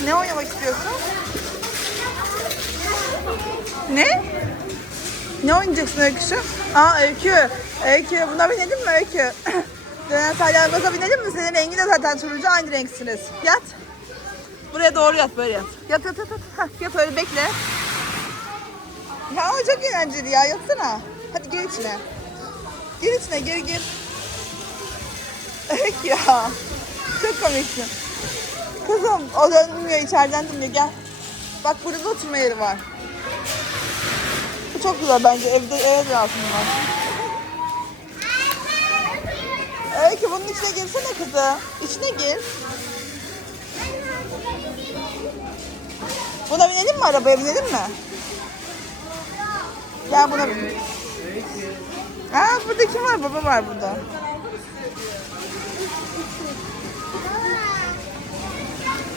Ne oynamak istiyorsun? Ne? Ne oynayacaksın Öyküsü? Aa Öykü. Öykü. Buna binelim mi Öykü? Dönen salyangoza binelim mi? Senin rengi de zaten turuncu. Aynı renksiniz. Yat. Buraya doğru yat böyle yat. Yat yat yat. Yat, Hah, yat öyle bekle. Ya ama çok eğlenceli ya. Yatsana. Hadi gir içine. Gir içine geri gir. Öykü ya. Çok komiksin. Kızım o da dinliyor içeriden dinliyor gel. Bak burada da oturma yeri var. Bu çok güzel bence evde de altın var. Öykü bunun içine girsene kızı. İçine gir. Buna binelim mi arabaya binelim mi? Gel buna bin. Aa burada kim var? Baba var burada.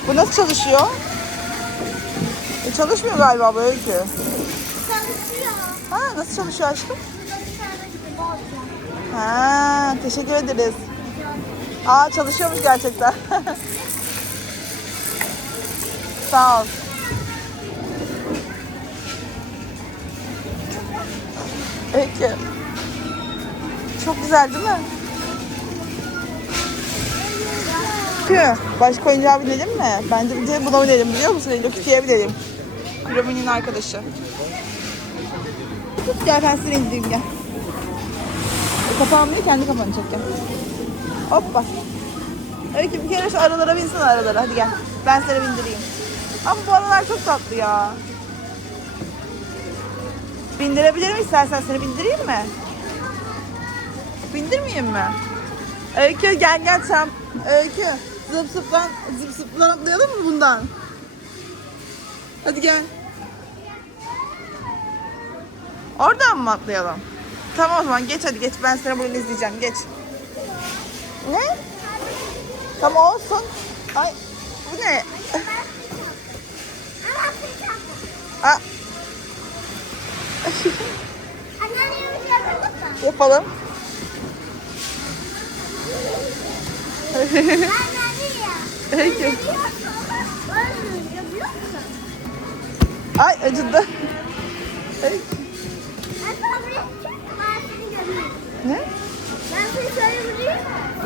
Bu nasıl çalışıyor? E, çalışmıyor galiba bu öykü. Çalışıyor. Ha nasıl çalışıyor aşkım? Ha teşekkür ederiz. Aa çalışıyormuş gerçekten. Sağ ol. Peki. Çok güzel değil mi? Peki. Başka oyuncağa binelim mi? Bence bir de buna binelim biliyor musun? Hello Kitty'ye binelim. Piramidin arkadaşı. Gel ben seni indireyim gel. E, kapanmıyor kendi kapanacak gel. Hoppa. Öykü bir kere şu aralara binsin aralara hadi gel. Ben seni bindireyim. Ama bu aralar çok tatlı ya. Bindirebilirim istersen seni bindireyim mi? Bindirmeyeyim mi? Öykü gel gel sen. Öykü zıp zıplan zıp zıplan atlayalım mı bundan? Hadi gel. Oradan mı atlayalım? Tamam o zaman geç hadi geç. Ben seni buradan izleyeceğim. Geç. Ne? Tamam olsun. Ay bu ne? Aa, yemek yapalım mı? yapalım. Anneanne ya. Peki. Ay acıdı. Göreyim. Ne? Ben seni şöyle vurayım.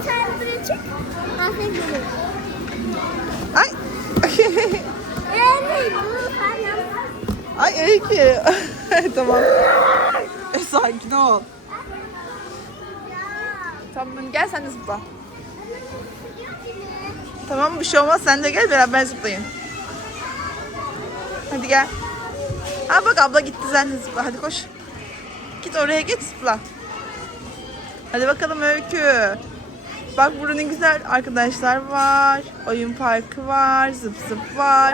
Sen buraya çık. Ben seni göreyim. Ay. Ay Öykü. tamam. E, sakin ol. Tamam gel sen de zıpla. Tamam bir şey olmaz sen de gel beraber zıplayın. Hadi gel. Ha bak abla gitti sen de zıpla hadi koş. Git oraya git zıpla. Hadi bakalım Öykü. Bak burada ne güzel arkadaşlar var. Oyun parkı var. Zıp zıp var.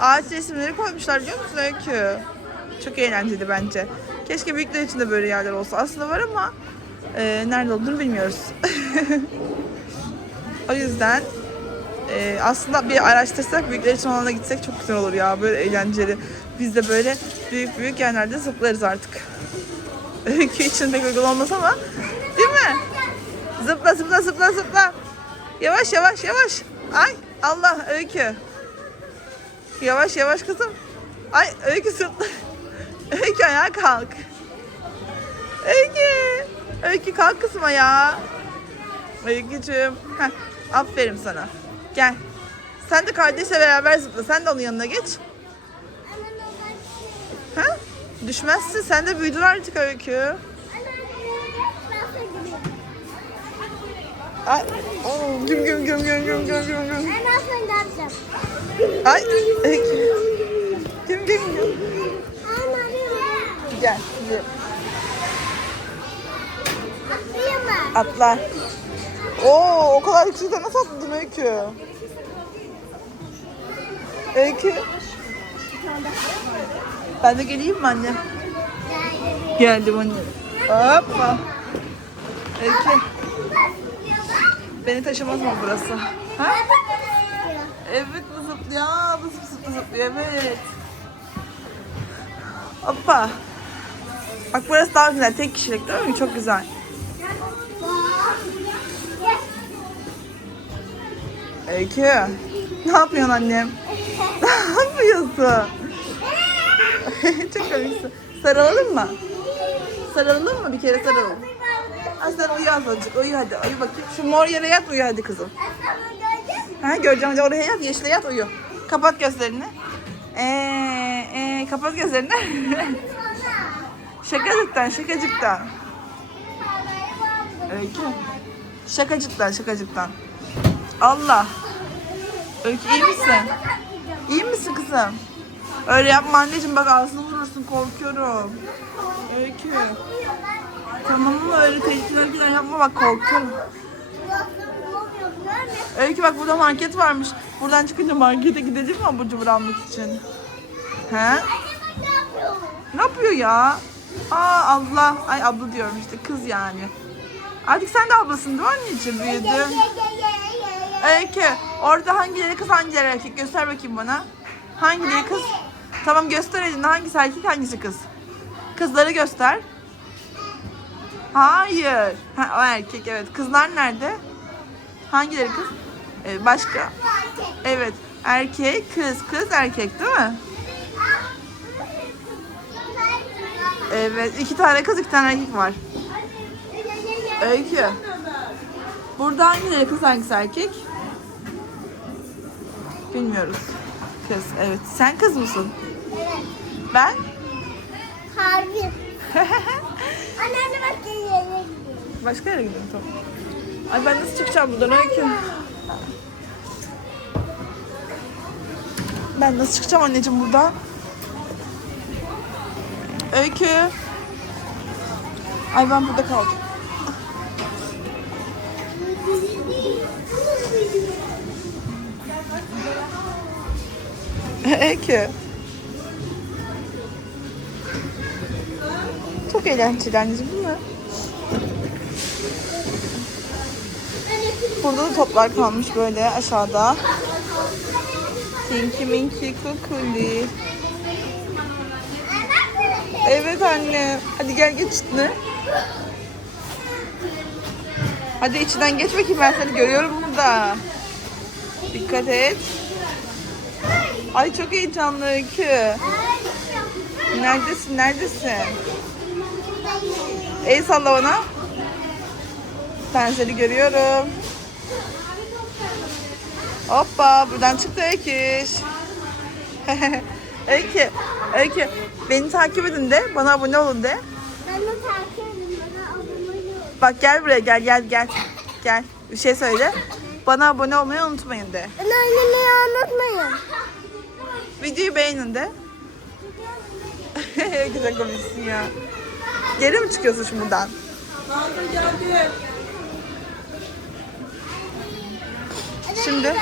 Ağaç resimleri koymuşlar biliyor musun Öykü? Çok eğlenceli bence. Keşke büyükler için de böyle yerler olsa. Aslında var ama e, nerede olduğunu bilmiyoruz. o yüzden e, aslında bir araştırsak büyükler için olana gitsek çok güzel olur ya. Böyle eğlenceli. Biz de böyle büyük büyük yerlerde zıplarız artık. Öykü için pek uygun olmaz ama değil mi? Zıpla zıpla zıpla zıpla. Yavaş yavaş yavaş. Ay Allah Öykü. Yavaş yavaş kızım. Ay Öykü zıpla. Öykü ayağa kalk. Öykü. Öykü kalk kızım ayağa. Öykücüğüm. Heh, aferin sana. Gel. Sen de kardeşle beraber zıpla. Sen de onun yanına geç. Ha? Düşmezsin. Sen de büyüdün artık Öykü. Ay. Oo, güm güm güm güm güm güm güm güm. Ay. Güm güm güm. Gel. yürü. Atla. Oo, o kadar yüksekten nasıl atladın Öykü? Öykü. Ben de geleyim mi anne? Geldim anne. Hoppa. Öykü. Beni taşımaz mı burası? Ha? Evet bu zıplıyor. Bu zıp zıp zıplıyor. Evet. Hoppa. Bak burası daha güzel. Tek kişilik değil mi? Çok güzel. Öykü. Ne yapıyorsun annem? ne yapıyorsun? Çok komiksin. Sarılalım mı? Sarılalım mı? Bir kere sarılalım. Hadi sen uyu azıcık. Uyu hadi. Uyu bakayım. Şu mor yere yat uyu hadi kızım. Ha göreceğim hadi oraya yat. Yeşile yat uyu. Kapat gözlerini. Ee, ee, kapat gözlerini. şakacıktan şakacıktan. Öykü. Şakacıktan şakacıktan. Allah. Öykü iyi misin? İyi misin kızım? Öyle yapma anneciğim bak ağzını vurursun korkuyorum. Öykü. Tamam mı öyle tehlikeli hareketler yapma bak korkuyorum. Öykü bak burada market varmış. Buradan çıkınca markete gidelim mi abur cubur almak için? He? Ne yapıyor ya? Aa abla. Ay abla diyorum işte kız yani. Artık sen de ablasın değil mi anneciğim? Büyüdün. Öykü. Orada hangileri kız hangileri erkek? Göster bakayım bana. Hangileri kız? Tamam göster elinde. Hangisi erkek hangisi kız? Kızları göster. Hayır. Ha, o erkek evet. Kızlar nerede? Hangileri kız? Ee, başka. Evet. Erkek, kız, kız, erkek değil mi? Evet. iki tane kız, iki tane erkek var. Öykü. Burada hangileri kız, hangisi erkek? Bilmiyoruz. Kız, evet. Sen kız mısın? Ben? Harbi. Anneanne bak yere. Başka yere gidiyorum tamam. Ay ben nasıl çıkacağım buradan Öykü? Ben nasıl çıkacağım anneciğim buradan? Öykü. Ay ben burada kaldım. Öykü. Çok eğlenceli anneciğim değil mi? Burada da toplar kalmış böyle aşağıda. Tinky Minky Kukuli. Evet anne. Hadi gel geç içine. Hadi içinden geç bakayım ben seni görüyorum burada. Dikkat et. Ay çok heyecanlı Öykü. Neredesin neredesin? El salla bana. Ben seni görüyorum. Hoppa buradan çıktı Öyküş. Öykü, Öykü beni takip edin de bana abone olun de. De takip edin. Bana abone olun. Bak gel buraya gel gel gel. Gel bir şey söyle. Bana abone olmayı unutmayın de. Anneannemi anlatmayın. Videoyu beğenin de. Güzel komiksin ya. Geri mi çıkıyorsun şimdi buradan? Şimdi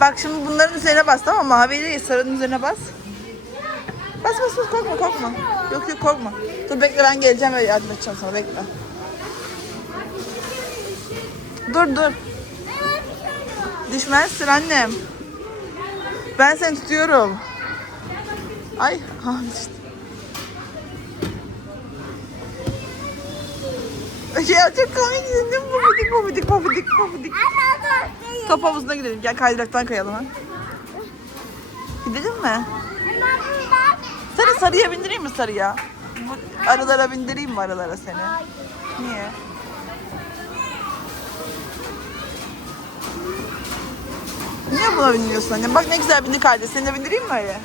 bak şimdi bunların üzerine bas tamam mı? Mavi değil sarının üzerine bas. Bas bas bas korkma korkma. Yok yok korkma. Dur bekle ben geleceğim öyle yardım edeceğim sana bekle. Dur dur. Düşmezsin annem. Ben seni tutuyorum. Ay düştü. Ya çok komik değil mi? Pofidik pofidik pofidik pofidik. Top havuzuna gidelim. Gel kaydıraktan kayalım ha. Gidelim mi? Seni sarıya bindireyim mi sarıya? Arılara bindireyim mi arılara seni? Niye? Niye buna biniyorsun anne? Bak ne güzel bindik halde. Seni de bindireyim mi öyle?